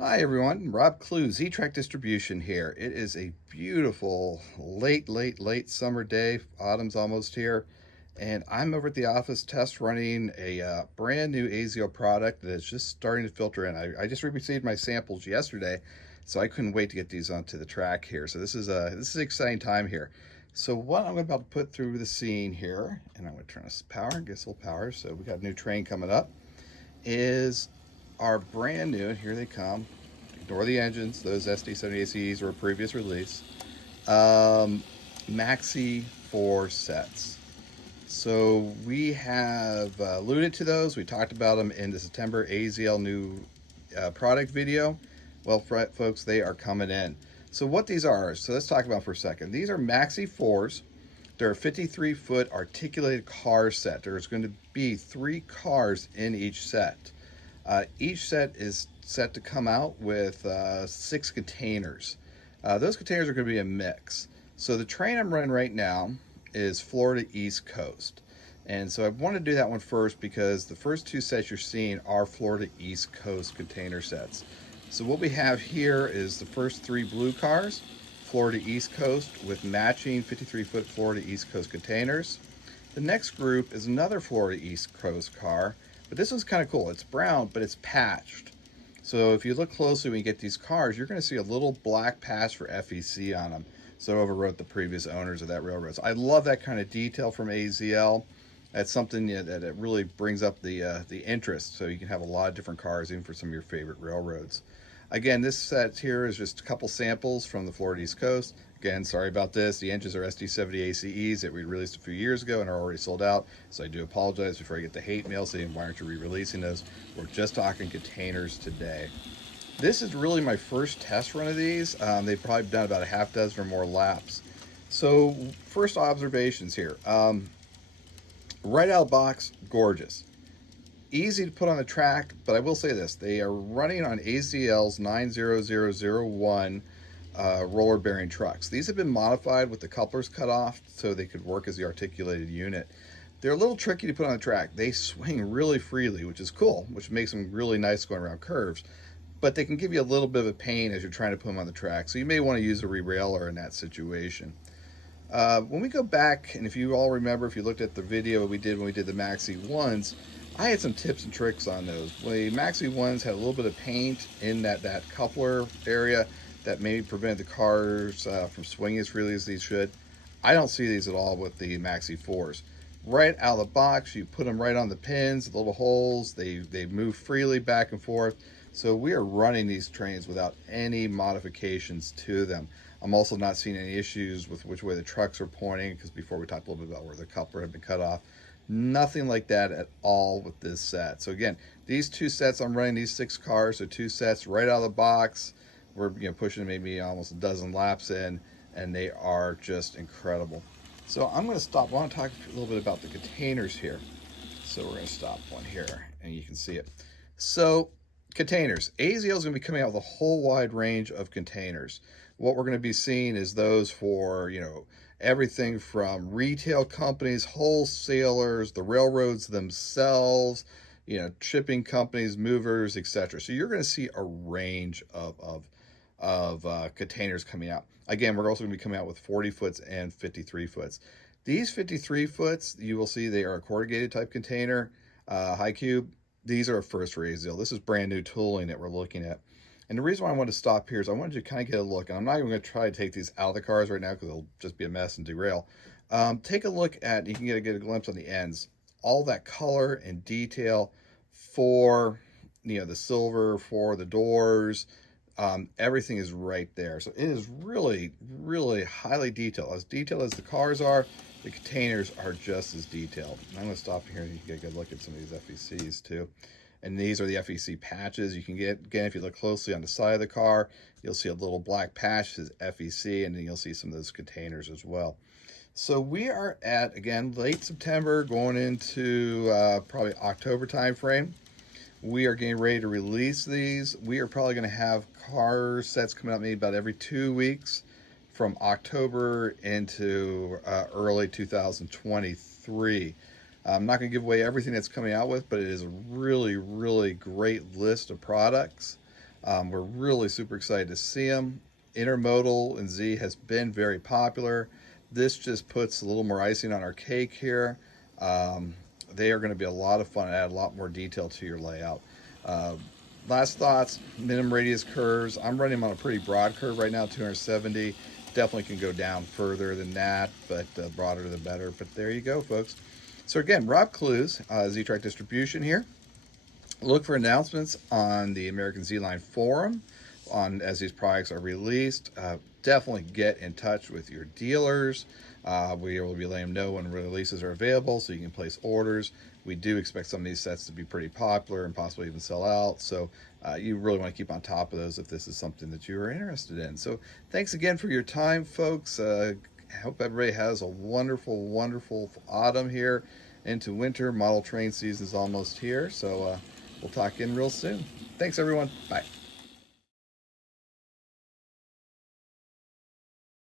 Hi everyone, Rob Clue, Ztrack Distribution here. It is a beautiful late summer day. Autumn's almost here, and I'm over at the office test running a brand new AZL product that is just starting to filter in. I just received my samples yesterday, so I couldn't wait to get these onto the track here. So this is an exciting time here. So what I'm about to put through the scene here, and I'm going to turn this power and get a little power. So we got a new train coming up. Is our brand new, and here they come. Ignore the engines, those SD70ACs were a previous release. MAXI-IV sets. So we have alluded to those. We talked about them in the September AZL new product video. Well, folks, they are coming in. So what these are, so let's talk about for a second. These are MAXI-IVs. They're a 53-foot articulated car set. There's going to be 3 cars in each set. Each set is set to come out with 6 containers. Those containers are going to be a mix. So the train I'm running right now is Florida East Coast. And so I want to do that one first because the first 2 sets you're seeing are Florida East Coast container sets. So what we have here is the first 3 blue cars, Florida East Coast, with matching 53-foot Florida East Coast containers. The next group is another Florida East Coast car, but this one's kind of cool. It's brown, but it's patched. So if you look closely when you get these cars, you're going to see a little black patch for FEC on them. So it overwrote the previous owners of that railroad. So I love that kind of detail from AZL. That's something that it really brings up the interest. So you can have a lot of different cars, even for some of your favorite railroads. Again, this set here is just a couple samples from the Florida East Coast. Again, sorry about this. The engines are SD70 ACEs that we released a few years ago and are already sold out. So I do apologize before I get the hate mail saying, why aren't you re-releasing those? We're just talking containers today. This is really my first test run of these. They've probably done about a half dozen or more laps. So first observations here. Right out of the box, gorgeous. Easy to put on the track, but I will say this. They are running on AZL's 90001 roller bearing trucks. These have been modified with the couplers cut off so they could work as the articulated unit. They're a little tricky to put on the track. They swing really freely, which is cool, which makes them really nice going around curves, but they can give you a little bit of a pain as you're trying to put them on the track. So you may want to use a re-railer in that situation. When we go back, and if you all remember, if you looked at the video we did when we did the Maxi-1s, I had some tips and tricks on those. The Maxi-1s had a little bit of paint in that coupler area that maybe prevented the cars from swinging as freely as these should. I don't see these at all with the Maxi-4s. Right out of the box, you put them right on the pins, the little holes, they move freely back and forth. So we are running these trains without any modifications to them. I'm also not seeing any issues with which way the trucks are pointing, because before we talked a little bit about where the coupler had been cut off. Nothing like that at all with this set. So again, these 2 sets I'm running, these 6 cars, so 2 sets right out of the box. We're pushing maybe almost a dozen laps in, and they are just incredible. So I'm going to stop. I want to talk a little bit about the containers here. So we're going to stop one here, and you can see it. So containers. AZL is going to be coming out with a whole wide range of containers. What we're going to be seeing is those for, everything from retail companies, wholesalers, the railroads themselves, shipping companies, movers, etc. So you're going to see a range of containers coming out. Again, we're also going to be coming out with 40 foots and 53 foots. These 53 foots, you will see they are a corrugated type container, high cube. These are a first for AZL. This is brand new tooling that we're looking at. And the reason why I wanted to stop here is I wanted you to kind of get a look, and I'm not even going to try to take these out of the cars right now because it'll just be a mess and derail. Take a look at, you can get a glimpse on the ends, all that color and detail for, the silver, for the doors. Everything is right there. So it is really, really highly detailed. As detailed as the cars are, the containers are just as detailed. I'm going to stop here and you can get a good look at some of these FECs too. And these are the FEC patches you can get. Again, if you look closely on the side of the car, you'll see a little black patch that says FEC, and then you'll see some of those containers as well. So we are at, again, late September, going into probably October timeframe. We are getting ready to release these. We are probably going to have car sets coming out maybe about every 2 weeks from October into early 2023. I'm not going to give away everything that's coming out with, but it is a really, really great list of products. We're really super excited to see them. Intermodal and Z has been very popular. This just puts a little more icing on our cake here. Um, they are going to be a lot of fun and add a lot more detail to your layout. Uh, Last thoughts, minimum radius curves. I'm running them on a pretty broad curve right now, 270. Definitely can go down further than that, but broader the better. But there you go, folks. So again, Rob Clues, Ztrack Distribution here. Look for announcements on the American Z-Line forum on as these products are released. Definitely get in touch with your dealers. We will be letting them know when releases are available so you can place orders. We do expect some of these sets to be pretty popular and possibly even sell out. So you really want to keep on top of those if this is something that you are interested in. So thanks again for your time, folks. I hope everybody has a wonderful, wonderful autumn here into winter. Model train season is almost here. So we'll talk in real soon. Thanks, everyone. Bye.